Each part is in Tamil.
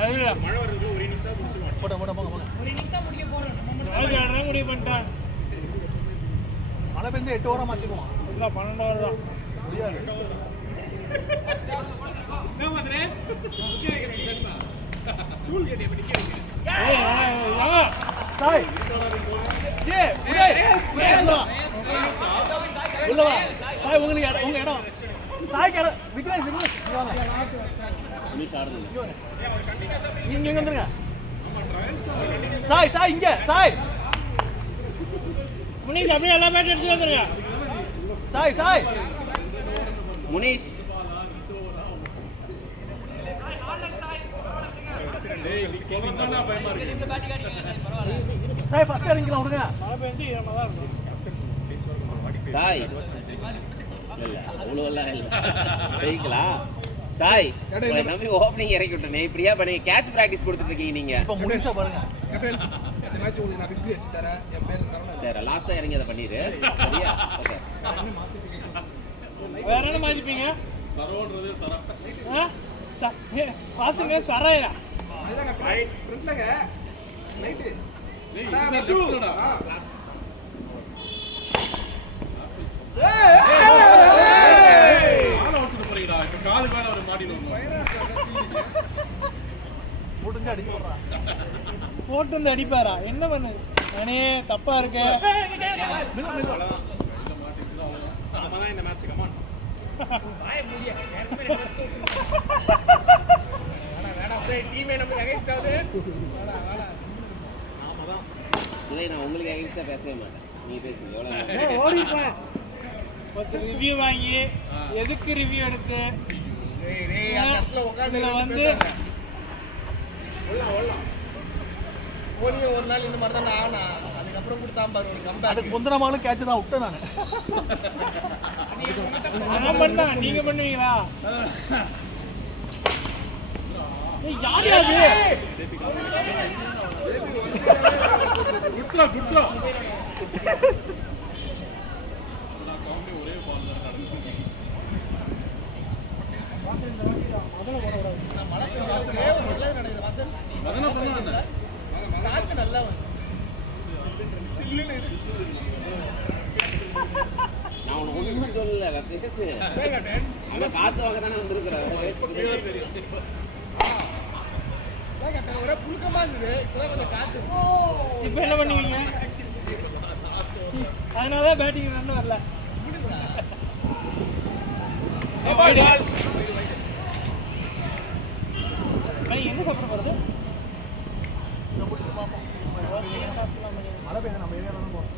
அது மழை வருது ஒரு இன்னிங்ஸா முடிச்சுடுவான். போங்க ஒரு இன்னிங்ஸ் தான் முடிக்க போறோம். நாளைக்கு ஆடுறா முடிவு பண்ணிட்டான். மழை பெஞ்சு 8 ஓவரா மாத்திடுவோம். இல்லை 12 ஓவர் தான் முடியாது. என்ன மாதிரி முக்கிய வைக்கிறேன் தெரியுமா? டூல் கேட் எப்படி நிக்க வைக்கிறேன்? சாய் உள்ளவா சாய் உங்களுக்கு இடம், உங்க இடம் சாய்க்கு இடம் விக்ரேஷ் நீங்க வந்துருங்க. சாய் சாய் இங்க சாய் முனிஷ் அப்படியே எல்லா பேட் எடுத்து வந்துருங்க. சாய் சாய் முனிஷ் பயமா இருக்கு. சாய் ஃபர்ஸ்ட் இறங்கிக்கலாம் விடுங்க. மழை பெஞ்சு ஈரமாக தான் இருக்கும். சாய் இல்ல அவ்வளோலாம் இல்லை ஜெயிக்கலாம். சாய் உங்களை நம்பி ஓப்பனிங் இறக்கி விட்டேனே, இப்படியா பண்ணி கேட்ச் ப்ராக்டிஸ் கொடுத்துட்டு இருக்கீங்க நீங்க. இப்போ முடிச்சா பாருங்க. இந்த மேட்ச் உங்களுக்கு நான் விக்டரி வச்சு தரேன். என் பேர் சரவணன். சரி லாஸ்ட்டாக இறங்கி அதை பண்ணிடு. சரியா? ஓகே. வேற என்ன மாத்திப்பீங்க? சரவன்றது சரா. பாத்துங்க சராயா. அதுதாங்க ஸ்பிரிண்ட்லங்க. ரைட். நான் மெசூடா. ஆள ஓட்டுட்டு போறீங்கடா. இப்ப காது மேல ஒரு மாட்டிடுவோம். முடிஞ்சு அடிக்க போறா. போட்டு வந்து அடிப்பாரா? என்ன பண்ணு நானே தப்பா இருக்கு. ஆமாதான் இந்த மேட்ச் கமான். டீமே நம்ம அகைன்ஸ்ட் ஆகுது. ஆமாதான். இல்லை நான் உங்களுக்கு எகிரிஸ்டாக பேசவே மாட்டேன். நீ பேசுங்க எவ்வளோ ஓடிப்பா. ஒருத்தர் ரிவ்யூ வாங்கி எதுக்கு ரிவ்யூ எடுத்து இதுல வந்து ஒரு நாள் இந்த மாதிரி தான் ஆனா அதுக்கப்புறம் கொடுத்தாம பாரு ஒரு கம்பேக். அதுக்கு முந்தின மாலும் கேட்ச் தான் விட்டேன் நான். நான் பண்ணா நீங்க பண்ணுவீங்களா? யாரு அது? குட்ரா குட்ரா. நான் உனக்கு ஒன்றும் சொல்லல பேசு. அவன் காத்து வாங்க தானே வந்திருக்கிறான். ஒரே புழுக்கமா இருந்தது. இப்பதான் கொஞ்சம் காத்து. இப்ப என்ன பண்ணுவீங்க? அதனாலதான் பேட்டிங் ரன் வரல. என்ன சாப்பிட போறது? மழை பெய்ய நம்ம ஏரியா தான் போறோம்.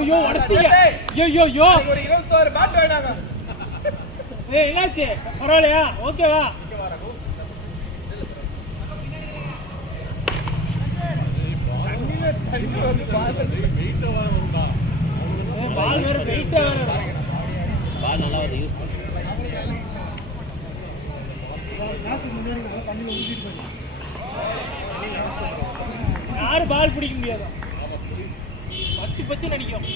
ஐயோ அடிச்சீங்க. ஐயோ ஒரு 21 பேட் வேண்டாங்க. ஏய் என்னாச்சு? பரவாயில்லையா? ஓகேவா? பால் வேற வெயிட்டா வேற. பால் நல்லா வந்து யூஸ் பண்ணு. யாரு பால் பிடிக்க முடியாது. பச்சு பச்சு நடிக்கும்.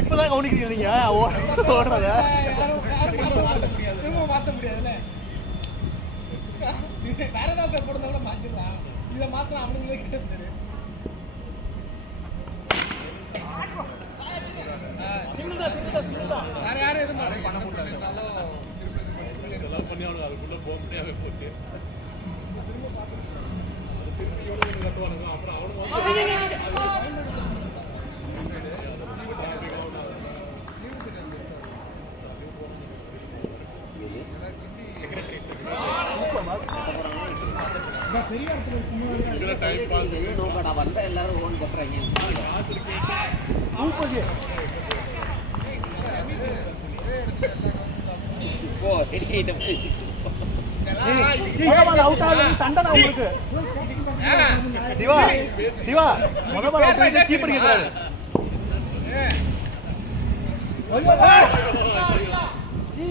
இப்பதான் கவனிக்கிறீங்க நீங்க ஓடுறத. மாத்த முடியாதுல்ல. வேற ஏதாவது பேர் போடுறத கூட மாத்திடலாம். இதை மாத்திரம் அவனுங்களே கிட்ட தெரியும். வேற யாரும் எதுவும் பண்ண முடியாது. பண்ணி அவனுக்கு அதுக்குள்ள போக முடியாம போச்சு. கட்டுவானுங்க அப்புறம் அவனுக்கு வந்த எல்லாரும் ஓன் கட்டுறாங்க. ஏய் முதல் பால் அவுட் ஆகுது தண்டனை உங்களுக்கு. சிவா சிவா முதல் பால் அவுட் ஆகிட்டு கீப்பர் கேட்கறாரு.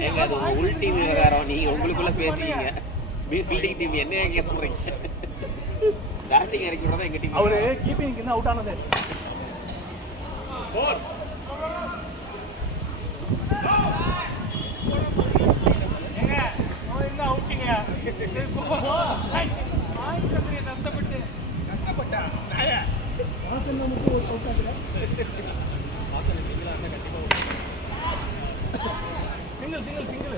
ஏங்க அது உள் டீம் விவகாரம், நீங்க உங்களுக்குள்ள பேசிக்கீங்க. பில்டிங் டீம் என்ன எங்க சொல்றீங்க? பேட்டிங் இறக்கி விடுறதா எங்க டீம். அவரு கீப்பிங் என்ன அவுட் ஆனது. என்ன அவுட்டிங்க கஷ்டப்பட்டா சிங்கிள் சிங்கிள் சிங்கிள்.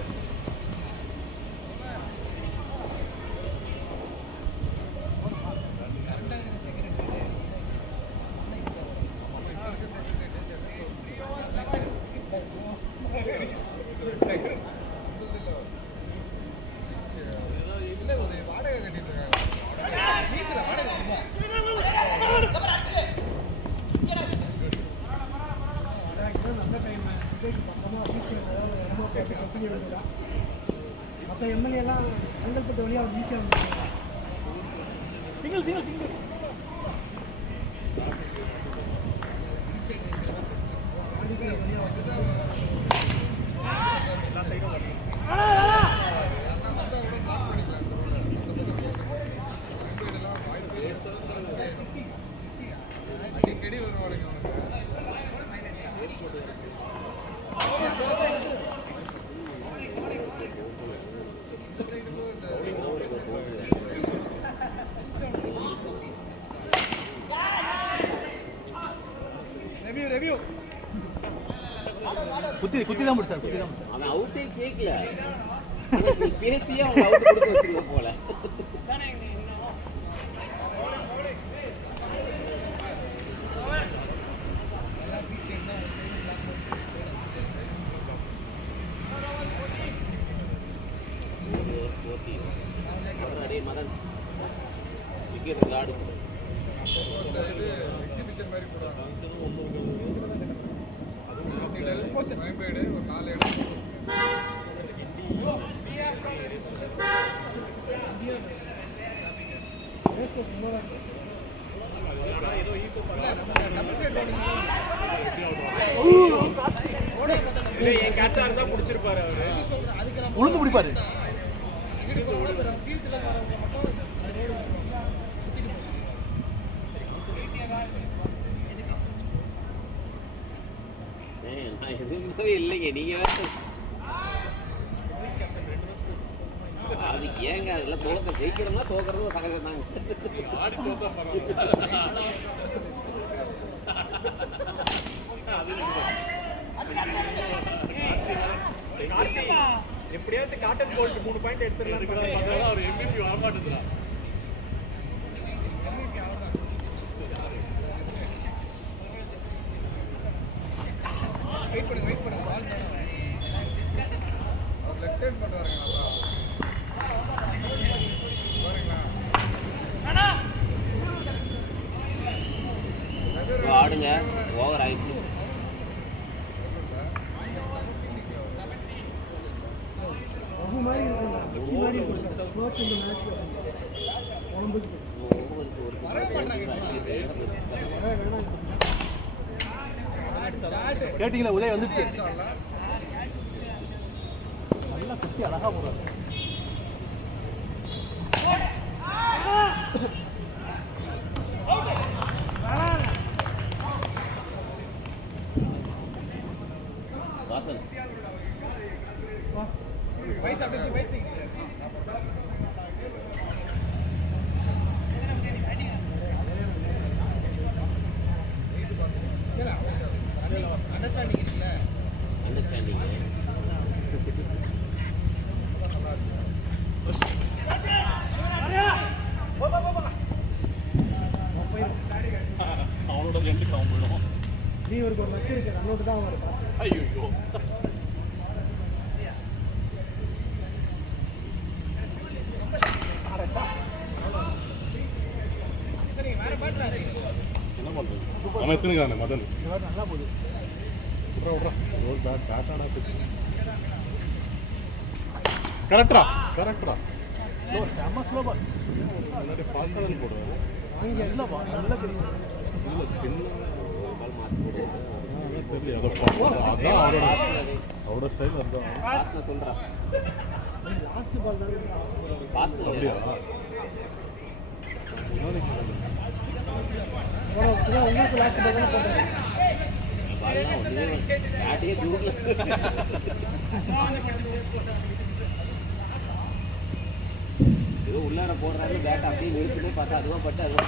மற்ற எம்எல்ஏ எல்லாம் செங்கல்பட்டு வழியாக ஈஸியாக வந்துருக்காங்க. Single single single. குத்தி தான் முடிச்சார். குத்தி தான் முடிச்சார். அவன் அவுட்டே கேட்கல. நீ பேசியே அவன் அவுட் கொடுக்க வச்சிருக்க போல. மதன் விக்கெட் விளையாடு எக்ஸிபிஷன் மாதிரி போடுறாங்க. ஒரு 4 இடம் உளுந்து பிடிப்பாரு. எதுவுமே இல்லைங்க. நீங்க அதுக்கு ஏங்க அதெல்லாம் தோக்க ஜெயிக்கிறோம்னா தோக்கிறதும் சகஜம் தாங்க. எப்படியாச்சும் காட்டன் போல்ட் 3 பாயிண்ட் எடுத்துடலாம். ஒரு MVP வரமாட்டேங்கிறா. வெயிட் பண்ணுங்க பால் அவர் லெஃப்ட் ஹேண்ட் பண்றாங்க. நல்லா ஆடுங்க. ஓவர் ஆயிடுச்சு. ரகு மாதிரி இருக்குங்க. வெற்றி மாதிரி இருக்கு. கோச் இந்த மேட்ச் உடம்புக்கு கேட்டீங்களா? உதய வந்துடுச்சு. நல்லா குத்தி அழகா போடுறாரு. வாசன் வயசு அப்படியே வயசு அண்டர்ஸ்டாண்டிங் இருக்குல்ல. அண்டர்ஸ்டாண்டிங் அவனோட 2 கவுண்ட் போயிடும். நீ ஒரு வச்சு இருக்கு. ரன்னோட்டு தான் வருது. ஐயோ சரிங்க வேற பாட்டுறாரு. என்ன பண்றது? அவன் எத்தனைக்கான மதன் நல்லா போகுது. கரெக்டா செம்ம ஸ்லோ பால் ஃபாஸ்ட்டாக தான் போடுவார். அங்கே இல்லைப்பா நல்லா தெரியும் இல்லை ஸ்பின் பால் மாற்றி போடுவோம். தெரியல அதான் அவரோட ஸ்டைல் அதுதான். பாஸ்ட் சொல்கிறான். லாஸ்ட் பால் தான் பாஸ்ட் அப்படியா உங்களுக்கு லாஸ்ட் பால் தானே போட்டாரு. பேட்டையே தூக்கல. ஏதோ உள்ளார போடுறாரு பேட் அப்படியே நிறுத்துனே பார்த்தா அதுவா பட்டு அதுவா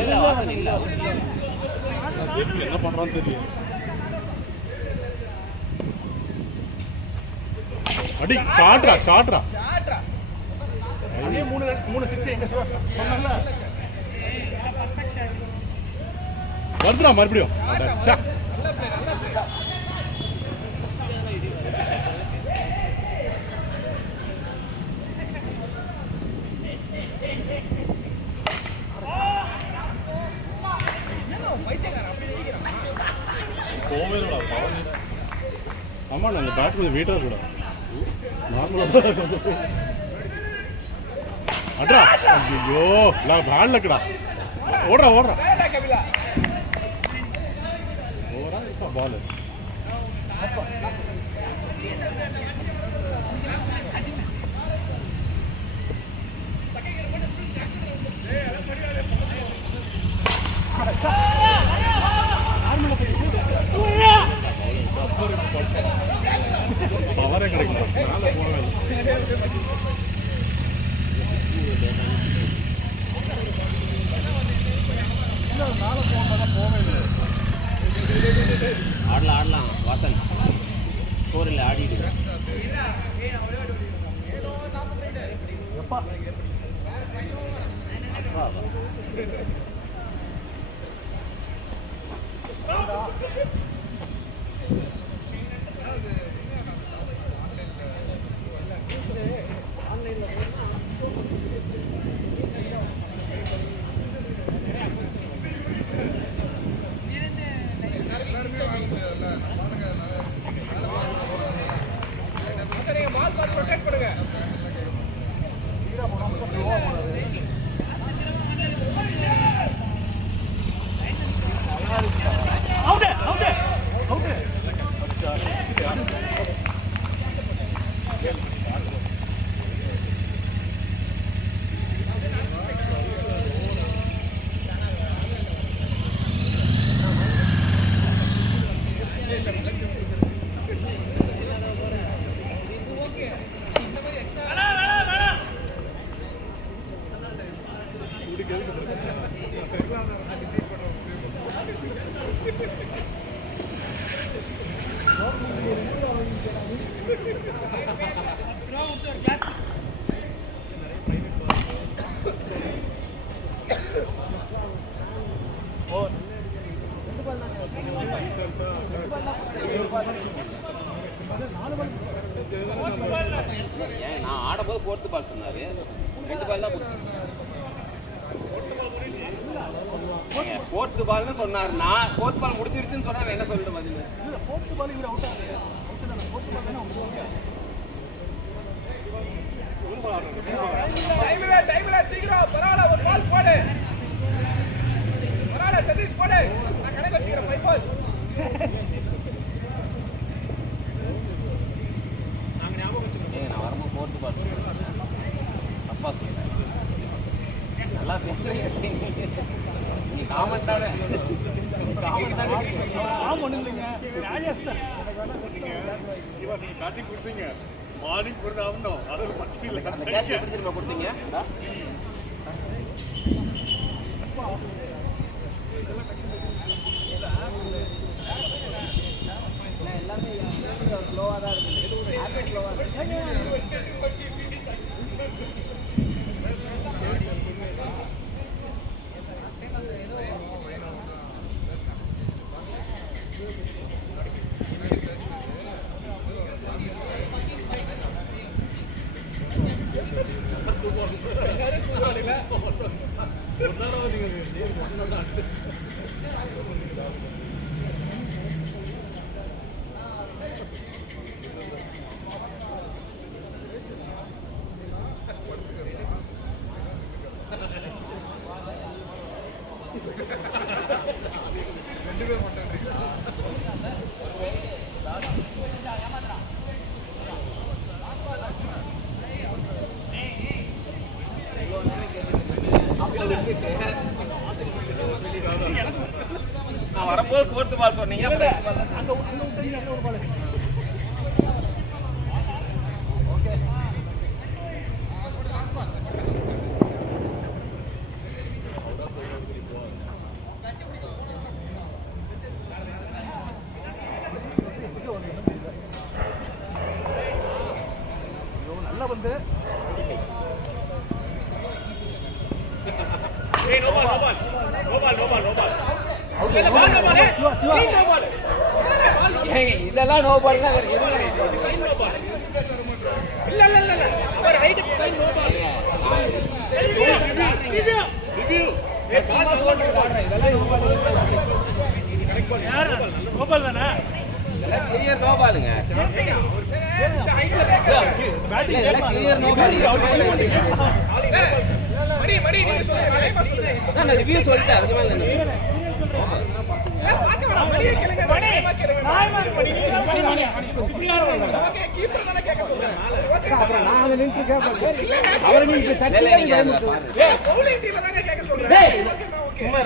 இல்ல வாசனை இல்ல. என்ன பண்ணுறான்னு தெரியும். அடி ஷாட்ரா அதே 3 6 எங்க சொன்னல வந்துடா மறுபடியும். அடச்சா போவேடா பவன். ஆமா அந்த பேட் கொஞ்சம் வெயிட்டா கூட நார்மலா அட்ரா. ஐயோ நான் பால் லக்கடா ஓடுறா ஓடுறா இருக்கா பால். பவரே கிடைக்கல மேலே போகவே ஆடலாம் வாசன் ஸ்கோர் இல்லை ஆடிடுங்க. எப்பா ஏன் நான் ஆடும்போது 4th பால் சொன்னாரு. 2 பால் தான் ஃபோர்த் பால்னு சொன்னார். நான் 4th பால் முடிஞ்சிருச்சுன்னு சொன்னார். என்ன சொல்லிட்டு பதில் இல்ல 4th பால் இவரு அவுட் ஆகல. அவுட் தான 4th பால் தான அவுட். டைம்ல சீக்கிரம் பரவாயில்ல ஒரு பால் போடு. பரவாயில்ல சதீஷ் போடு. நான் கணக்கு வச்சுக்கிறேன் 5 பால். நான் வரும்போது 4th பால் அப்பா நல்லா பேசுறீங்க. நீ காமெண்டாவே ஆம் ஒண்ணு இல்லைங்க. ராஜஸ்தான் இவன் நீ பேட்டிங் கொடுத்தீங்க மார்னிங் கொடுத்து ஆகணும். அது ஒரு பிரச்சனை இல்லை. கேட்ச் எப்படி திரும்ப கொடுத்தீங்க? எல்லாமே ஸ்லோவாக தான் இருக்குது. நான் வரும்போது 4th பால் சொன்னீங்க. அங்க விட்டீங்க, அங்க ஒரு பால். நல்லா வந்து இதெல்லாம் நோ பால் தான் யாரு கோபால் தானே கிளியர் நோ பாலுங்க. Clear no ball. நான் ரிவ்யூ சொல்லிட்டேன். அது மாதிரி நாங்க நின்று கேட்போம். அவரை நீங்க சும்மா